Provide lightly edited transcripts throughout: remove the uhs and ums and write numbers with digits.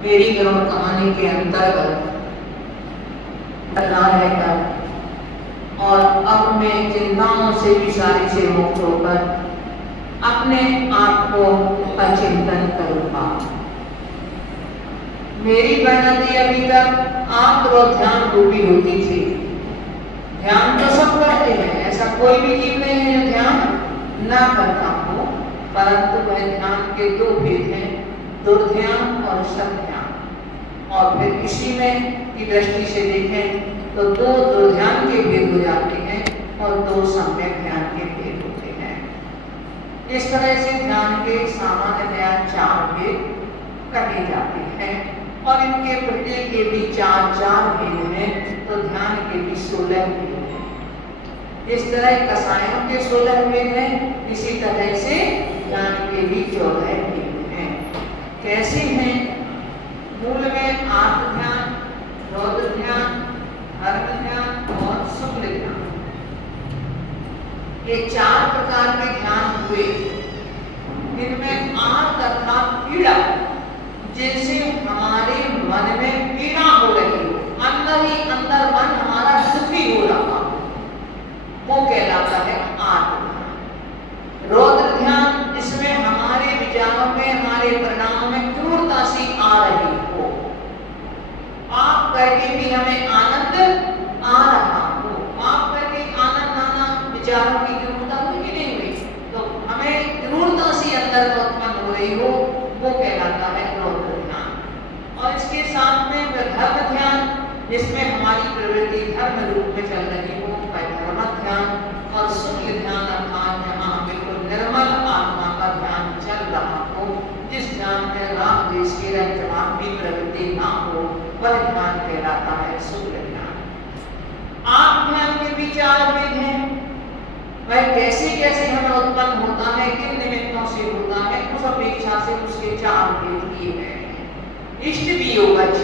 मेरी ग्रह कहानी के अंतर्गत रहकर और अब मैं चिंताओं से विषारी से मुक्त होकर अपने आप को अचिंतन करूंगा। मेरी बनती अभी तक आप तो ध्यान डूबी होती थी। ध्यान तो सब करते हैं, ऐसा कोई भी जीव नहीं है जो ध्यान ना करता हो, परंतु वह ध्यान के दो भेद हैं, दुर्ध्यान और सध्यान। और फिर इसी में की दृष्टि से देखें तो दो दुर्ध्यान के भेद हो जाते हैं और दो सम्यक ध्यान के भेद होते हैं। इस तरह से ध्यान के सामान्यतया 4 भेद कहे जाते हैं और इनके प्रत्येक के भी 4 भेद हैं, तो ध्यान के भी 16 भेद हैं। इस तरह कसायों के 16 भेद हैं, इसी तरह से ध्यान के भी 14 भेद हैं। कैसे हैं? मूल में आत्म ध्यान, रौद्र ध्यान, धर्म ध्यान और शुक्ल ध्यान, ये 4 प्रकार के ध्यान हुए। इनमें आर्त अर्थात पीड़ा, जैसे हमारे मन में पीड़ा हो रही हो, अंदर ही अंदर मन हमारा दुखी हो रहा, वो कहलाता है आत्म ध्यान। रौद्र ध्यान, इसमें हमारे विचारों में, हमारे परिणामों में क्रूरता सी आ रही हो, आप करके भी हमें आनंद आ रहा हो, आप करके आनंद आना विचारों की क्रूरता हुई कि नहीं हुई, तो हमें क्रूरता सी अंदर उत्पन्न हो रही हो, वो कहलाता है रौद्र ध्यान। और इसके साथ में धर्म ध्यान, जिसमें हमारी प्रवृत्ति धर्म रूप में चल रही हो, धर्म ध्यान। और शुक्ल ध्यान अर्थात जहाँ बिल्कुल निर्मल आत्मा का ध्यान चल रहा हो, जिस ध्यान में राग द्वेष की रंजनाभ भी प्रवृत्ति ना हो, वह ध्यान कहलाता है शुक्ल ध्यान। आत्म ध्यान के भी 4 भेद हैं। वह कैसे कैसे हमें उत्पन्न होता है, किन निमित्तों से होता है, उस अपेक्षा से उसके 4 भेद किए गए हैं। इष्ट वियोगज,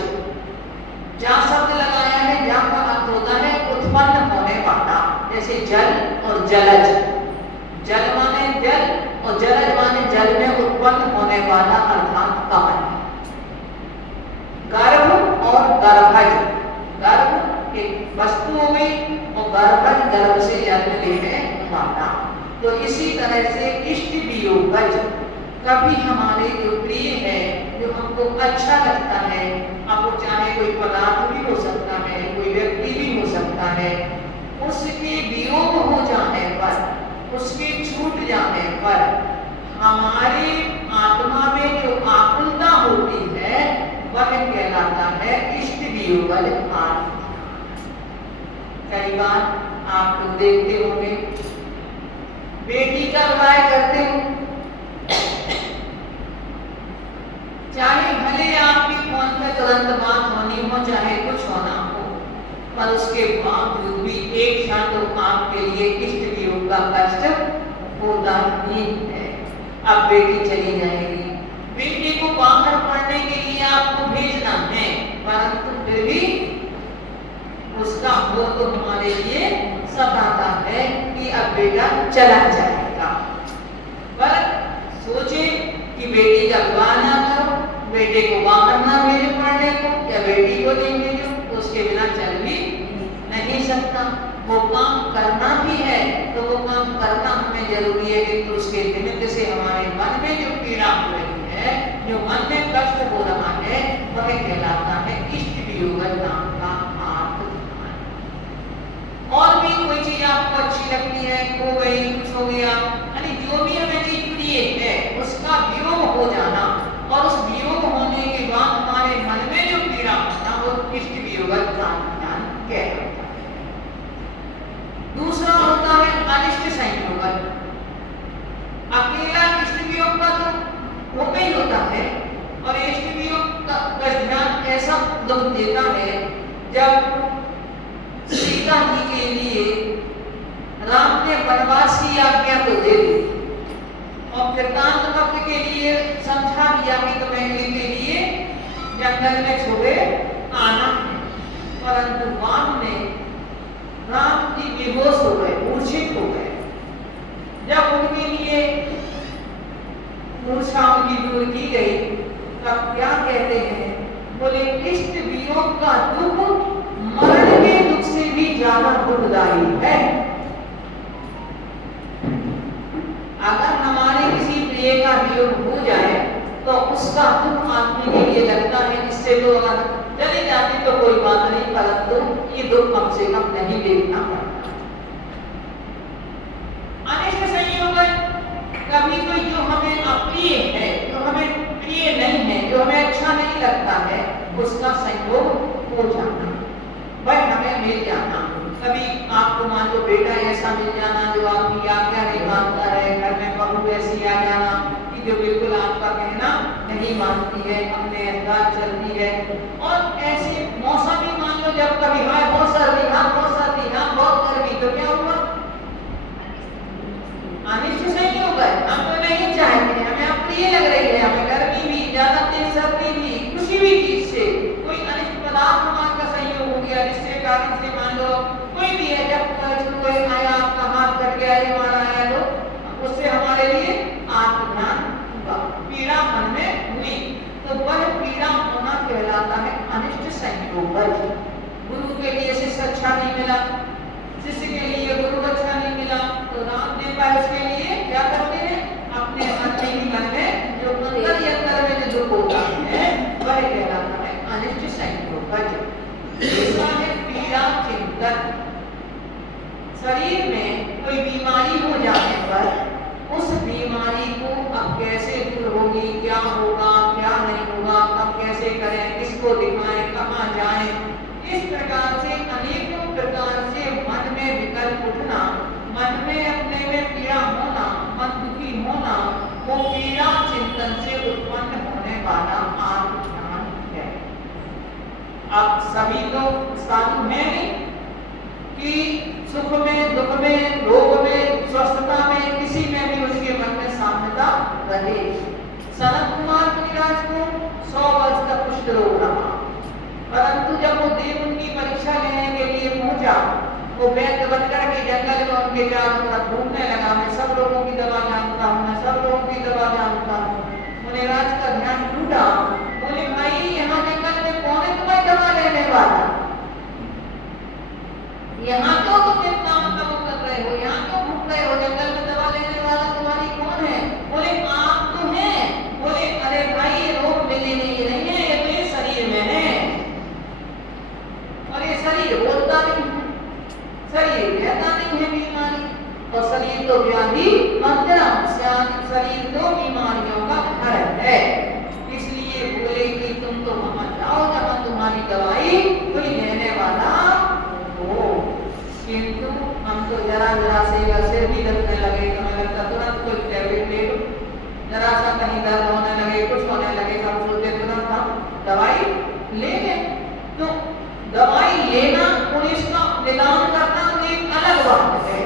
जहाँ शब्द लगाया है, जहाँ का अर्थ होता है उत्पन्न होने वाला, जैसे जल और जलज। जल माने जल और जलज माने जल में उत्पन्न होने वाला अर्थात कमल। गर्भ और गर्भज, गर्भ एक वस्तु हो गई और गर्भज गर्भ से जन्म लेने वाला। तो इसी तरह से इष्ट वियोगज, कभी हमारे जो प्रिय है, जो हमको अच्छा लगता है, अब वो चाहे कोई पदार्थ भी हो सकता है, कोई व्यक्ति भी हो सकता है, उसके वियोग हो जाने पर, उसके छूट जाने पर हमारी आत्मा में जो आकुलता होती है, वह कहलाता है इष्ट वियोगज आत्मा। कई बार आप लोग देखते होंगे, बेटी का विवाह करते हो, चाहे भले आपकी फोन पे तुरंत बात होनी हो, चाहे कुछ होना हो, पर उसके बावजूद भी एक क्षण तो आपके लिए इष्ट वियोग का कष्ट होता ही है। अब बेटी चली जाएगी, बेटी को बाहर पढ़ने के लिए आपको भेजना है, परंतु फिर भी उसका वो तो हमारे लिए सताता है कि अब बेटा चला जाएगा। पर सोचे कि बेटी का विवाह ना करो, बेटे को बाहर ना भेजो पढ़ने को, या बेटी को नहीं भेजो, तो उसके बिना चल भी नहीं सकता। वो काम करना भी है, तो वो काम करना हमें जरूरी है, कि तो उसके निमित्त से हमारे मन में जो पीड़ा हो रही है, जो मन में कष्ट हो रहा है, वह कहलाता है इष्ट वियोगज नाम का आत्म ध्यान। और भी कोई चीज आपको अच्छी लगती है, खो गई, कुछ हो गया, यानी जो भी हमें चीज प्रिय दुख देता है जब सीता जी के लिए राम ने वनवास की आज्ञा तो दे दी और वृत्तांत भक्त के लिए समझा दिया कि तुम्हें के लिए जंगल में छुपे आना है, परंतु वाम ने राम जी बेहोश हो गए, मूर्छित हो गए। जब उनके लिए मूर्छा उनकी दूर की गई तब क्या कहते हैं, बोले इष्ट वियोग का दुख मरण के दुख से भी ज्यादा दुखदायी है। अगर हमारे किसी प्रिय का वियोग हो जाए तो उसका दुख आदमी के लिए लगता है, इससे तो अगर चले जाते तो कोई बात नहीं, परंतु ये दुख कम से कम नहीं देखना पड़ता। अनिष्ट संयोग कभी कोई जो हमें अप्रिय है, जो हमें प्रिय नहीं है, जो हमें अच्छा नहीं लगता है, उसका संयोग हो जाना, वह हमें मिल जाना। कभी आपको मान लो बेटा ऐसा मिल जाना जो आपकी आज्ञा नहीं मानता है, घर में बहू ऐसी आ जाना कि जो बिल्कुल आपका कहना नहीं मानती है, अपने अंदाज चलती है। और ऐसे मौसम भी मान लो जब कभी हाय बहुत सर्दी, हाँ बहुत सर्दी, हाँ बहुत गर्मी, तो क्या हुआ, अनिष्ट संयोग है। हम तो नहीं चाहते, हमें अप्रिय लग रही है, हमें गर्मी भी, ज्यादा तेज सर्दी भी, किसी भी चीज से कोई अनिष्ट पदार्थ हमारे का संयोग हो गया, जिससे कारण से मान लो कोई भी है, जब कोई आया आपका हाथ कट गया, ये मारा है, तो उससे हमारे लिए आत्मज्ञान हुआ, पीड़ा मन में हुई, तो वह पीड़ा होना कहलाता है अनिष्ट संयोग। गुरु के लिए शिष्य अच्छा नहीं मिला, शिष्य के लिए गुरु अच्छा नहीं मिला, तो रामदेव भाई उसके लिए क्या करते हैं, अपने मन में जो अंदर ही अंदर में जो दुख होता है वह कहलाता है अनिष्ट संयोग। दूसरा है पीड़ा चिंतन। शरीर में कोई बीमारी हो जाने पर उस बीमारी को अब कैसे दूर होगी, क्या होगा, क्या नहीं होगा, अब कैसे करें, किसको दिखाएं, कहाँ जाएं, इस प्रकार से अनेकों प्रकार से मन में विकल्प उठना, मन में अपने में पीड़ा होना, मन दुखी होना, वो पीड़ा चिंतन से उत्पन्न होने वाला आत्मज्ञान है। अब सभी लोग साधु हैं नहीं कि सुख में, दुख में, रोग में, स्वस्थता में, किसी में भी उनके मन में साम्यता रहे। सनत कुमार मुनिराज को 100 वर्ष तक कुष्ठ रोग रहा, परंतु जब वो देव उनकी परीक्षा लेने के लिए पहुंचा, वो वैद्य बनकर के जंगल में उनके चारों तरफ घूमने लगा, मैं सब लोगों की दवा जानता हूँ, मैं सब लोगों की दवा जानता हूँ। मुनिराज का ध्यान टूटा, बोले भाई यहाँ जंगल में कौन है तुम्हें दवा लेने वाला, यहाँ तो तुम इतना मतलब कर रहे हो, यहाँ तो घूम रहे हो, जंगल में दवा लेने वाला तुम्हारी कौन है, बोले आप तो हैं, बोले अरे भाई ये रोग मिलने नहीं है, ये तो ये शरीर में है, और ये शरीर बोलता नहीं है, शरीर कहता नहीं है बीमारी, और शरीर तो व्याधि मंत्रम, शरीर तो बीमारियों का घर है। इसलिए बोले कि तुम तो वहां जाओ जहां तुम्हारी दवाई कोई लेने वाला हो, किंतु हम तो जरा से सिर भी दर्दने लगे, हमें लगता तुरंत कोई टैबलेट ले लो, जरा सा कहीं दर्द होने लगे, कुछ होने लगे, हम सोचते तुरंत हम दवाई ले लें। तो दवाई लेना और इसका निदान करना एक अलग बात है,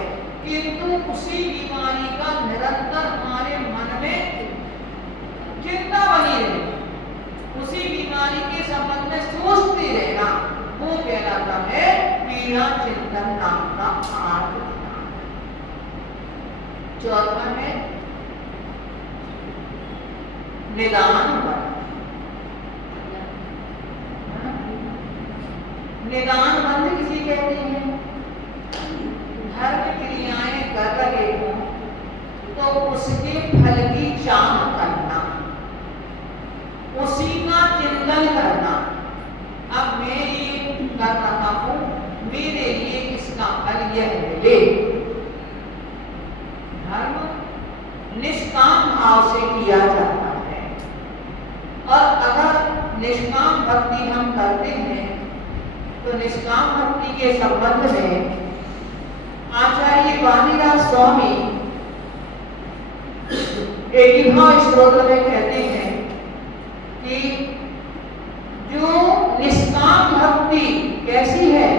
किंतु उसी बीमारी का निरंतर हमारे मन में चिंता बनी रहे, उसी बीमारी के संबंध में सोचते रहना, वो कहलाता है पीड़ा चिंतन नाम का आत्मज्ञान। चौथा है निदान बल। निदान बंध किसी कहते हैं, धर्म क्रियाएं कर रहे हो तो उसके फल की चाह करना, उसी का चिंतन करना, अब मैं ये कर रहा हूं, मेरे लिए इसका फल यह मिले। धर्म निष्काम भाव से किया जाता है, और अगर निष्काम भक्ति हम करते हैं तो निष्काम भक्ति के संबंध में आचार्य वाणीदास स्वामी 81वां स्तोत्र में कहते हैं कि जो निष्काम भक्ति कैसी है,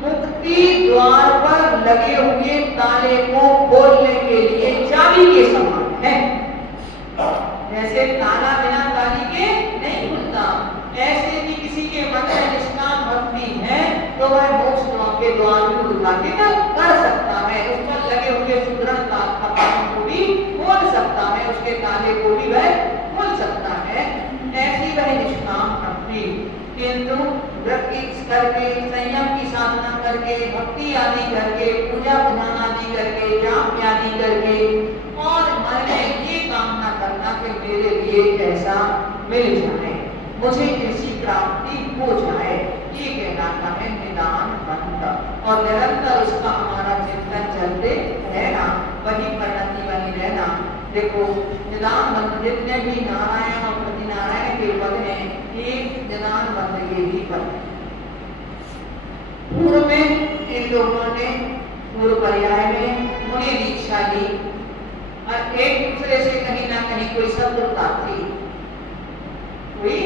मुक्ति द्वार पर लगे हुए ताले को खोलने के लिए चाबी के समान है। जैसे ताला बिना चाबी के नहीं खुलता, ऐसे भी किसी के मन में निष्काम भक्ति है तो वह मोक्ष के द्वार भी उद्घाटित कर सकता है, उस पर लगे हुए सुदृढ़ ताले को भी खोल सकता है, उसके ताले को भी वह खोल सकता है। ऐसी वह निष्काम भक्ति, किंतु व्रत करके, संयम की साधना करके, भक्ति आदि करके, पूजा विधान आदि करके, जाप आदि करके और मन में ये कामना करना कि मेरे लिए ऐसा मिल जाए, मुझे ऐसी प्राप्ति हो जाए, ये कहलाता है निदान बंध। और निरंतर उसका हमारा चिंतन चलते रहना, वही परिणति बनी रहना। देखो निदान बंध जितने भी नारायण और प्रतिनारायण के पद हैं, एक निदान बंध के ही पद। पूर्व में इन लोगों ने पूर्व पर्याय में मुनि दीक्षा ली और एक दूसरे से कहीं ना कहीं कोई शत्रुता थी, कोई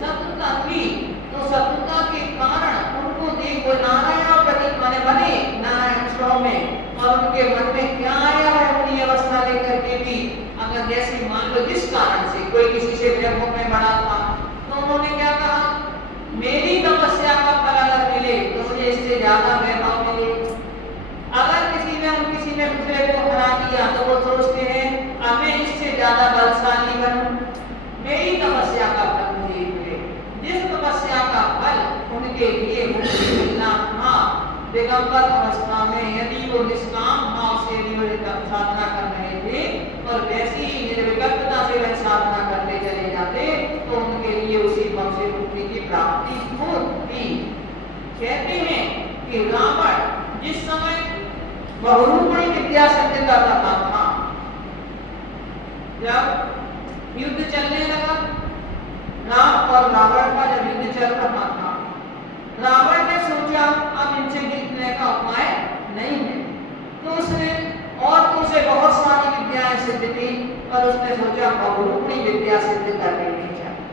शत्रुता थी, तो शत्रुता के कारण उनको देख वो नारायण और प्रतीक बने नारायण स्व में, और उनके मन में क्या आया है अपनी अवस्था लेकर के भी, अगर जैसे मान लो जिस कारण से कोई किसी से प्रेमों में बड़ा था तो उन्होंने क्या कहा, मेरी तपस्या का फल अगर मिले तो मुझे इससे ज्यादा वैभव मिले। अगर किसी ने दूसरे को हरा दिया तो वो सोचते हैं अब मैं इससे ज्यादा बलशाली बनूं, मेरी तपस्या का फल मुझे मिले। जिस तपस्या का फल उनके लिए मुक्ति मिलना था, दिगंबर अवस्था में यदि वो निष्काम भाव से साधना कर रहे थे और वैसी ही निर्विकल्पता से वह साधना करते चले जाते तो उनके लिए उसी भाव से मुक्ति की प्राप्ति होती। कहते हैं कि रावण जिस समय बहुरूपणी विद्या सिद्ध कर रहा था, जब युद्ध चलने लगा, राम और रावण का जब युद्ध चल रहा था, रावण ने सोचा अब इनसे जीतने का उपाय नहीं है, तो उसने और तो उसे बहुत सारी विद्याएं सिद्ध थी, पर उसने सोचा बहुरूपणी विद्या सिद्ध कर लेनी चाहिए।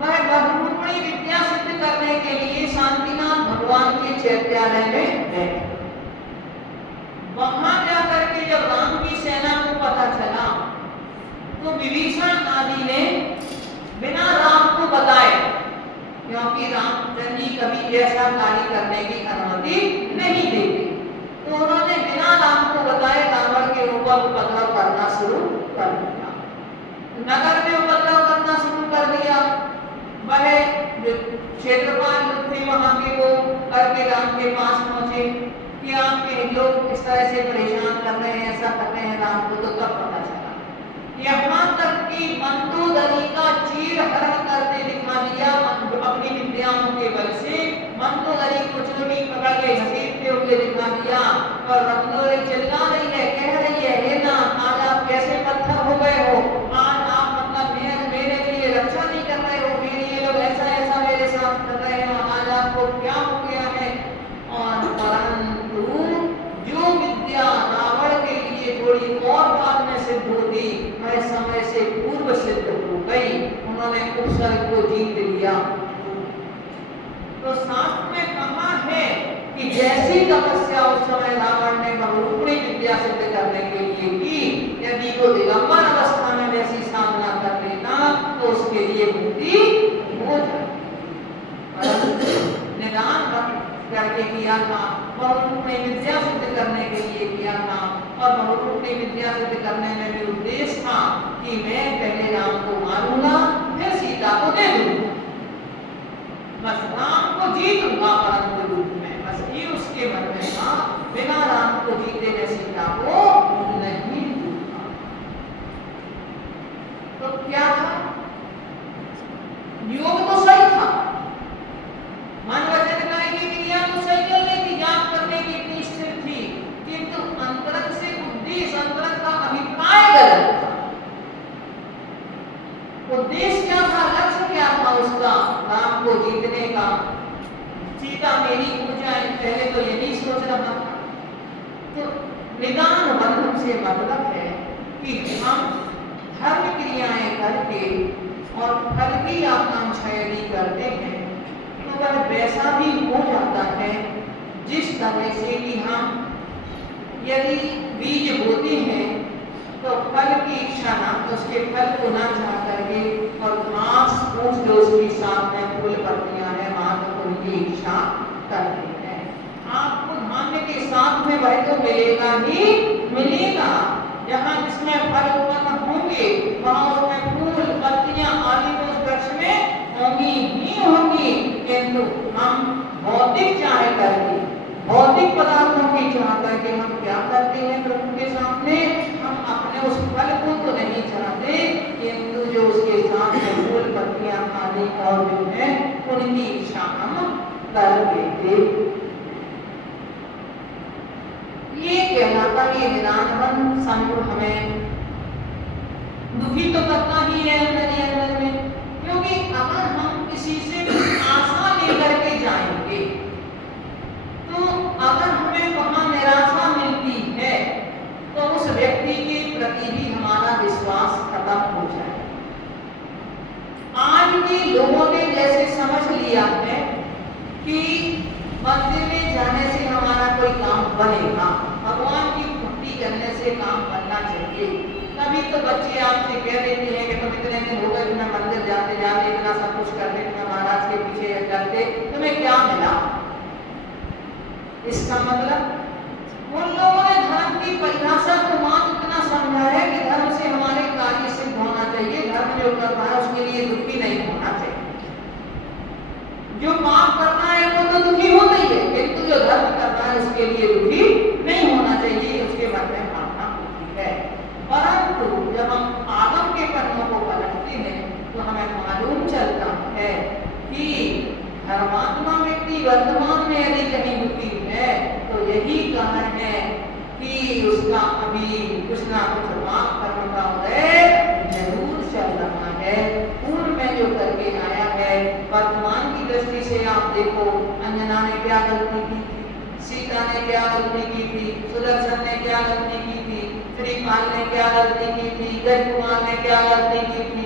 वह बहुरूपणी विद्या सिद्ध करने के लिए शांतिनाथ भगवान के चैत्यालय में गए। वहां जाकर के जब राम की सेना को पता चला तो विभीषण आदि ने बिना राम को बताए, क्योंकि रामचंद्र जी कभी ऐसा कार्य करने की अनुमति नहीं देते, तो उन्होंने बिना राम को बताए रावण के ऊपर उपद्रव करना शुरू कर दिया। नगर में उपद्रव करना शुरू कर दिया। वह जो क्षेत्रपाल थे वहां के वो करके राम के पास पहुंचे कि आपके लोग इस तरह से परेशान कर रहे हैं, ऐसा कर रहे हैं राम को, तो तब पता चला। यहाँ तक कि मंदोदरी का चीर हरण करते दिखा दिया अपनी विद्याओं के बल से, मंदोदरी को चोटी पकड़ के घसीटते हुए दिखा दिया और मंदोदरी चिल्ला रही है, कह रही है, हे ना आज आप कैसे पत्थर हो गए हो, आज आप मतलब मेरे लिए रक्षा नहीं कर रहे हो, मेरे ये लोग ऐसा ऐसा मेरे साथ कर रहे हैं, आज आपको क्या हो गया है। और परंतु जो विद्या रावण के लिए थोड़ी और बाद में सिद्ध होती, वह समय से पूर्व सिद्ध हो गई, उन्होंने उपसर्ग को जीत लिया। तो शास्त्र में कहा है कि जैसी तपस्या उस समय रावण ने बहुरूपणी विद्या सिद्ध करने के लिए की, यदि वो दिगंबर अवस्था में वैसी साधना कर लेता तो उसके लिए मुक्ति हो जाती। निदान करके किया था, बहुरूपणी विद्या सिद्ध करने के लिए किया था, और बहुरूपणी विद्या सिद्ध करने में भी उद्देश्य था कि मैं पहले राम को मारूंगा फिर सीता को दे दूंगा, बस राम को जीतूंगा परम के रूप में, बस ये उसके मन में था, बिना राम को जीते मैं सीता को नहीं दूंगा। तो क्या था, योग तो सही था, मन वचन काया की क्रिया तो सही चल रही थी, जाप करने की इतनी स्थिर थी, किंतु अंतरंग से उद्देश्य, अंतरंग का अभिप्राय गलत था। उद्देश्य क्या था, लक्ष्य क्या था उसका, राम को जीतने का, सीता मेरी हो जाए, पहले तो यही सोच रहा था। तो निदान बंधन से मतलब है कि हम धर्म क्रियाएं करके और फल की आकांक्षा यदि करते हैं तो वह वैसा भी हो जाता है जिस तरह से कि हम यदि बीज बोते हैं तो फल की इच्छा ना, तो उसके फल को ना चाह करके और घास फूस जो उसके साथ में फूल पत्तियां हैं वहां तक उनकी इच्छा करते हैं। आपको धान्य के साथ में वह तो मिलेगा ही मिलेगा, जहाँ जिसमें फल उत्पन्न होंगे वहां उसमें फूल पत्तियां आदि तो उस वृक्ष में होंगी ही होंगी। किंतु हम भौतिक चाहे करके, भौतिक पदार्थों की चाह करके हम क्या करते हैं प्रभु के सामने, हम अपने उस फल को तो नहीं चाहते, किंतु जो उसके साथ में फूल पत्तियां आदि और जो है उनकी इच्छा हम कर देते। ये कहलाता ये निरानंद संग हमें दुखी तो करता ही है अंदर में, क्योंकि अगर हम किसी से आशा लेकर के जाएंगे तो अगर हमें वहां निराशा मिलती है तो उस व्यक्ति के प्रति भी हमारा विश्वास खत्म हो जाए। आज के लोगों ने जैसे समझ लिया है कि मंदिर में जाने से हमारा कोई काम बनेगा, भगवान की भक्ति करने से काम बनना चाहिए। तभी तो बच्चे आपसे कह देते हैं कि तुम इतने दिन हो गए तुम्हें मंदिर जाते जाते इतना सब कुछ करते, तुम्हें महाराज के पीछे करते, तुम्हें क्या मिला? इसका मतलब उन लोगों ने धर्म की परिभाषा को मात्र इतना समझा है कि धर्म से हमारे कार्य सिद्ध होना चाहिए, धर्म जो कर रहा है उसके लिए दुखी नहीं होना चाहिए। जो पाप करना है वो तो दुखी होता ही है, किंतु जो धर्म कर रहा है उसके लिए दुखी नहीं होना चाहिए, उसके मन में भावना होती है। परंतु जब हम आगम के पन्नों को पलटते हैं तो हमें मालूम चलता है कि धर्मात्मा व्यक्ति वर्तमान में यदि कहीं दुखी है तो यही कारण है कि उसका अभी कुछ ना कुछ पाप कर्म का उदय जरूर चल रहा है। पूर्व में जो करके आया है, वर्तमान की दृष्टि से आप देखो, अंजना ने क्या गलती की थी, सीता ने क्या गलती की थी, सुदर्शन ने क्या गलती की थी, श्रीपाल ने क्या गलती की थी, गजकुमार ने क्या गलती की थी,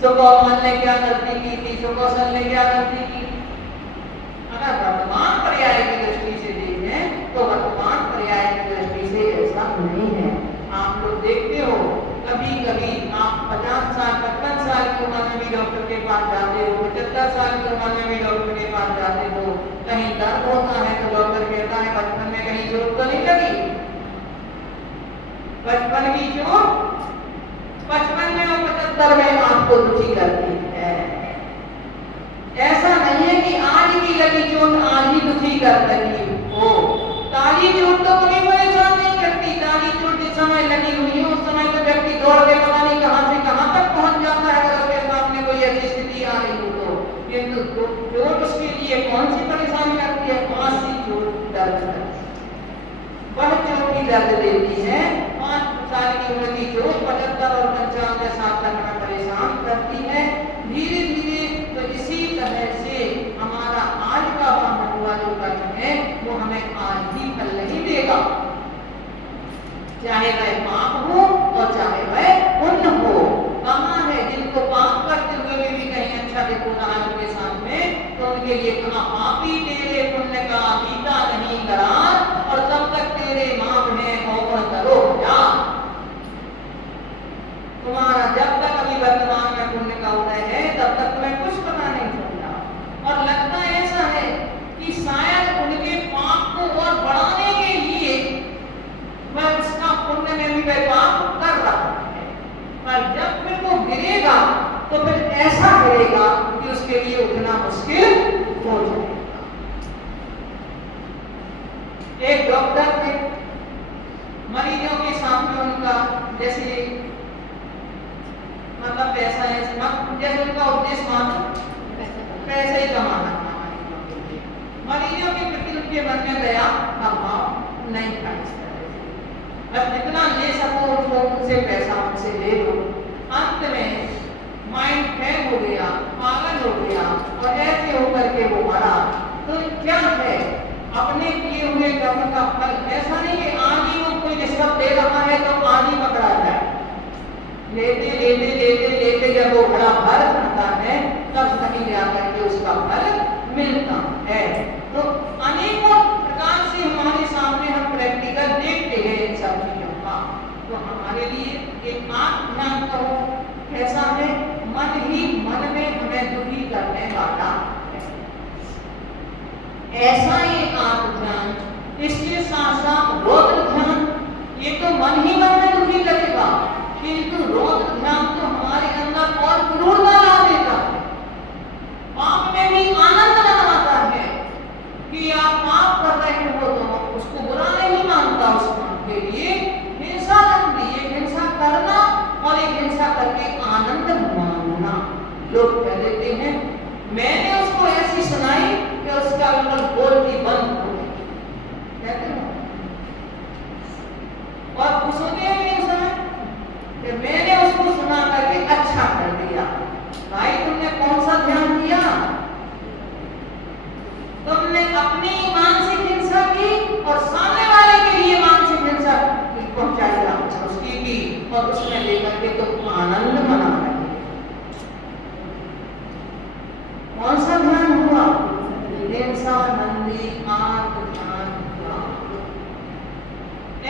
सुकौमल ने क्या गलती की थी, सुकौशल ने क्या गलती की थी। अगर वर्तमान पर्याय की दृष्टि से देखें तो वर्तमान पर्याय की दृष्टि से ऐसा नहीं है। आप लोग देखते हो कभी कभी आप 50 साल 55 साल की उम्र में भी डॉक्टर के पास जाते हो, 75 साल की उम्र में भी डॉक्टर के पास जाते हो, कहीं दर्द होता है तो डॉक्टर कहता है बचपन में कहीं चोट तो नहीं लगी, बचपन की चोट बचपन में और 75 में आपको दुखी करती है। ऐसा नहीं है कि आज की लगी चोट आज ही दुखी कर रही हो, ताली चोट तो कभी परेशान नहीं करती, ताली चोट जिस समय लगी हुई है उस समय तो व्यक्ति दौड़ के पता नहीं कहां से कहां तक पहुंच जाता है अगर उसके सामने कोई ऐसी स्थिति आ रही हो तो। किंतु चोट उसके लिए कौन सी परेशानी करती है? 5 सी चोट दर्द करती है, वह चोट की दर्द देती है। 5 साल की उम्र की चोट 75 और 95 साल तक में परेशान करती है। धीरे धीरे तो इसी तरह से हमारा आज का बांधा हुआ जो कर्म है वो हमें आज ही फल नहीं देगा, चाहे वह पाप हो और चाहे वह पुण्य हो। कहाँ है जिनको पाप करते हुए भी कहीं अच्छा देखो रहा है उनके साथ में, तो उनके लिए कहा पापी तेरे पुण्य का बीता नहीं करा और तब तक तेरे माप है और करो क्या। तुम्हारा जब तक अभी वर्तमान में पुण्य का उदय है तब तक तुम्हें कुछ पता नहीं चलता। और लगता ऐसा है कि शायद उनके पाप को और बढ़ाने के लिए वह उसका पुण्य में भी वह पाप कर रहा है, पर जब फिर वो गिरेगा तो फिर ऐसा गिरेगा कि उसके लिए उठना मुश्किल हो जाएगा। एक डॉक्टर थे, मरीजों के सामने उनका जैसे मतलब पैसा है, जैसे उनका उद्देश्य मात्र पैसे ही कमाना था, मरीजों के प्रति उनके मन में दया का भाव नहीं था। इस तरह से बस जितना ले सको उनको उनसे पैसा उनसे ले लो। अंत में माइंड हैंग हो गया, पागल हो गया और ऐसे होकर के वो मरा। तो क्या है अपने किए हुए कर्म का फल? ऐसा नहीं कि आज ही वो कोई रिश्वत दे रहा है तो आज ही पकड़ा जाए। लेते लेते लेते लेते जब वो बड़ा भर तब कहीं जाकर के उसका फल मिलता है। तो अनेकों प्रकार से हमारे सामने हम प्रैक्टिकल देखते हैं इन सब चीजों का। तो हमारे लिए एक आत्मज्ञान कहो कैसा है, मन ही मन में हमें दुखी करने वाला है, ऐसा ये आत्मज्ञान। इसके साथ साथ रौद्र ध्यान, ये तो मन ही मन में दुखी करेगा, किंतु रौद्र ध्यान तो हमारे अंदर और क्रूरता ला देता है, पाप में भी आनंद बनाता है कि आप पाप कर रहे हो तो उसको बुरा नहीं मानता, उस काम के लिए हिंसा करती है, हिंसा करना और एक हिंसा करके आनंद मानना। लोग कह देते हैं मैंने उसको ऐसी सुनाई कि उसका मतलब बोलती बंद हो गई, कहते हैं और खुश होते हैं नहीं सुना कि मैंने उसको सुना करके अच्छा कर दिया। भाई तुमने कौन सा ध्यान किया, तुमने अपनी मानसिक हिंसा की और सामने वाले के लिए मानसिक हिंसा पहुंचाई उसकी की, और उसमें लेकर के तुम आनंद मना रहे। कौन सा ध्यान हुआ, हिंसा नंदी आत्मज्ञान हुआ।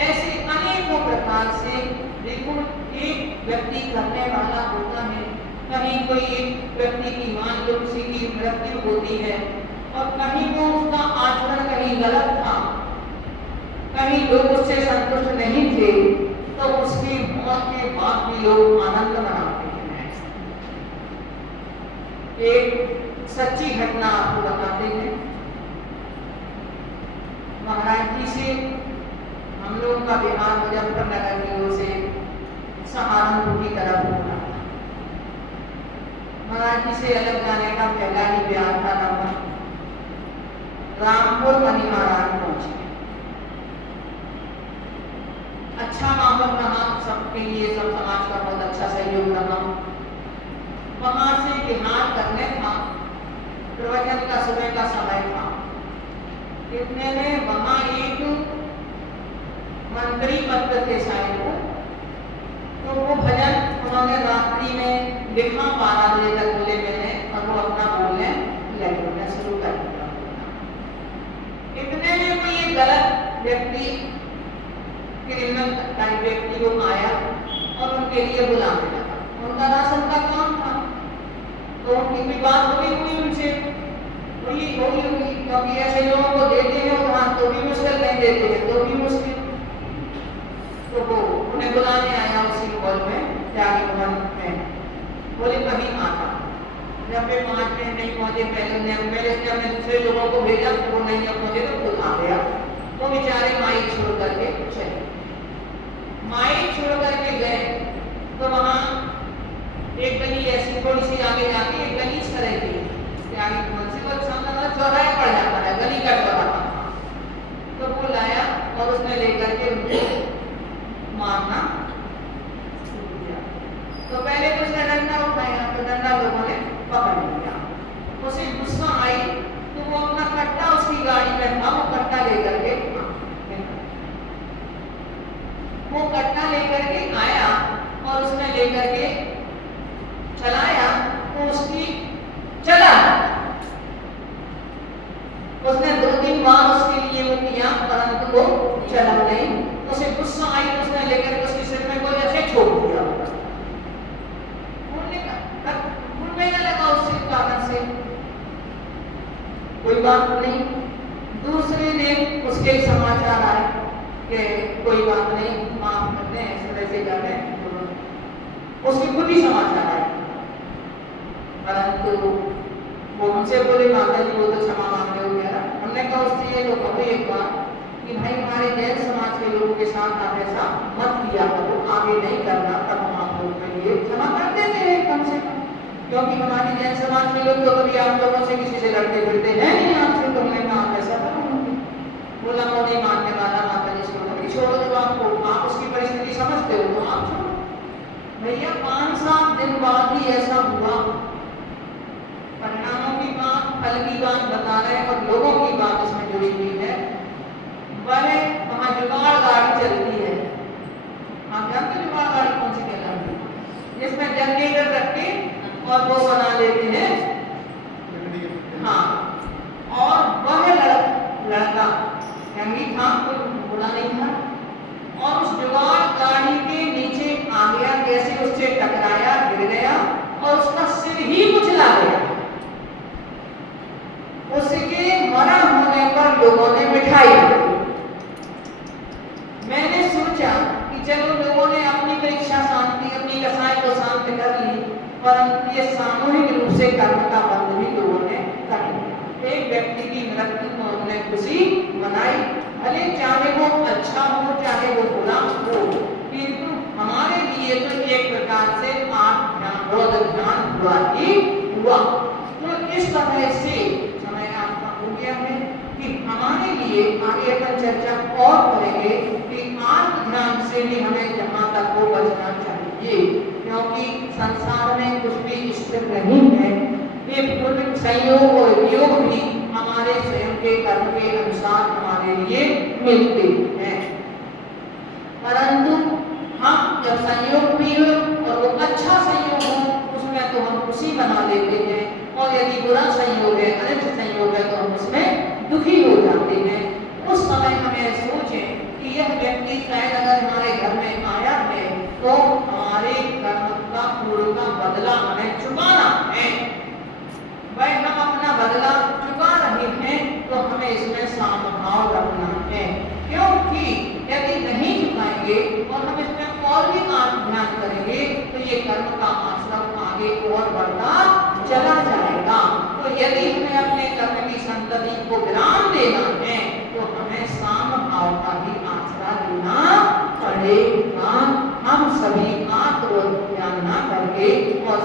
ऐसे अनेकों प्रकार से देखो एक व्यक्ति करने वाला होता है, कहीं कोई एक व्यक्ति की मान लो किसी की मृत्यु होती है और कहीं वो उसका आचरण कहीं गलत था, कहीं लोग उससे संतुष्ट नहीं थे, तो उसकी मौत के बाद भी लोग आनंद मनाते हैं। एक सच्ची घटना आपको बताते हैं। महाराज जी से हम लोगों का बिहार मुजफ्फरनगर की ओर से सहारनपुर की तरफ होना था। महाराज जी से अलग जाने का पहला ही बयान था नंबर, रामपुर मनी महाराज पहुंचे। अच्छा माहौल रहा सबके लिए, सब समाज का बहुत अच्छा सहयोग रहा। वहां से बिहार करने था, प्रवचन का सुबह का समय था। इतने में वहां एक मंत्री पत्र थे शायद वो, तो वो भजन उन्होंने रात्रि में लिखा 12 बजे तक बोले मैंने, और वो अपना बोलने लगे, उन्हें शुरू कर दिया। इतने में कोई एक गलत व्यक्ति, क्रिमिनल टाइप व्यक्ति वो आया और उनके लिए बुलाने लगा। उनका राशन का काम था, तो उनकी भी बात हुई उनसे, होगी क्योंकि ऐसे लोगों को देते हैं वहां तो भी मुश्किल, नहीं देते हैं तो भी मुश्किल। तो वो उन्हें बुलाने आया उसी हॉल में, त्यागी भवन में, बोले कहीं आता। जब वे 5 मिनट नहीं पहुंचे, पहले हमने दूसरे लोगों को भेजा, तो वो नहीं पहुंचे तो खुद आ गया। वो बेचारे माइक छोड़ करके चले। माइक छोड़ करके गए तो वहां एक गली ऐसी थोड़ी सी आगे जाके एक गली इस तरह की, त्यागी भवन से वो सामने चौराहे पड़ जाता है, गली का चौराहा। तो वो लाया और उसने लेकर के उनको मारना शुरू किया। तो पहले तो उसने डंडा उठाया, तो डंडा लोगों ने पकड़ लिया। उसे गुस्सा आई तो वो अपना कट्टा उसकी गाड़ी में था, वो कट्टा लेकर के आया और उसने लेकर के चलाया तो उसकी चला। उसने 2-3 बार उसके लिए वो किया, परंतु वो चला नहीं। उसे गुस्सा आई तो उसने लेकर के उसके सिर में कोई ऐसे छोड़ दिया। उड़ने लगा उससे कारण से, कोई बात नहीं। दूसरे दिन उसके समाचार आए कि कोई बात नहीं, माफ करते हैं, ऐसे वैसे कर रहे हैं। उसकी खुद ही समाचार आए, परंतु वो हमसे बोले माता जी वो तो क्षमा मांगे हो गया। हमने कहा उससे ये तो कहो एक बार कि भाई हमारे जैन समाज के लोगों के साथ आप ऐसा मत किया करो, आगे नहीं करना, तब हम आप लोगों के लिए क्षमा कर देते हैं कम से कम, क्योंकि हमारे जैन समाज के लोग तो कभी आप लोगों से किसी से लड़ते फिरते हैं नहीं, आपसे तो हमने कहा ऐसा करोगे। बोला वो नहीं मानने वाला, माता जी छोड़ो, जब आप उसकी परिस्थिति समझते हो तो आप छोड़ो। भैया 5-7 दिन बाद ही ऐसा हुआ। परिणामों की बात, फल की बात बता रहे हैं और लोगों की बात इसमें जुड़ी हुई है। वहाँ जुगाड़ गाड़ी चलती है, आप जानते जुगाड़ गाड़ी कौन सी कहलाती है, जिसमें जनरेटर रख के और वो बना लेते हैं परंतु ये सामूहिक रूप से कर्म का बंध भी लोगों ने कर दिया। एक व्यक्ति की मृत्यु को उन्होंने खुशी मनाई, भले चाहे वो अच्छा हो चाहे वो बुरा हो, किंतु हमारे लिए तो एक प्रकार से आत्मबोध ज्ञान हुआ ही हुआ। तो इस तरह से समय आपका हो गया है कि हमारे लिए आगे अपन चर्चा और करेंगे कि आत्म ध्यान से भी हमें जहाँ तक को बचना चाहिए, क्योंकि संसार में कुछ भी स्थिर नहीं है। ये पूर्व संयोग और वियोग भी हमारे स्वयं के कर्म के अनुसार हमारे लिए मिलते हैं, परंतु हम जब संयोग भी हो और वो अच्छा संयोग हो उसमें तो हम खुशी बना लेते हैं, और यदि बुरा संयोग है, अनिष्ट संयोग है, तो हम उसमें दुखी हो जाते हैं। उस समय हमें सोचें कि यह व्यक्ति शायद अगर हमारे घर में आया है तो हमारे कर्म का पूर्व का बदला हमें चुकाना है। वह हम अपना बदला चुका रहे हैं तो हमें इसमें सामभाव रखना है, क्योंकि यदि नहीं चुकाएंगे और हम इसमें और भी ध्यान करेंगे तो ये कर्म का आश्रम आगे और बढ़ता चला जाएगा। तो यदि हमें अपने कर्म की संतति को विराम देना है तो हमें सामभाव का ही आश्रय लेना पड़ेगा। हम सभी आत्मज्ञान न करके और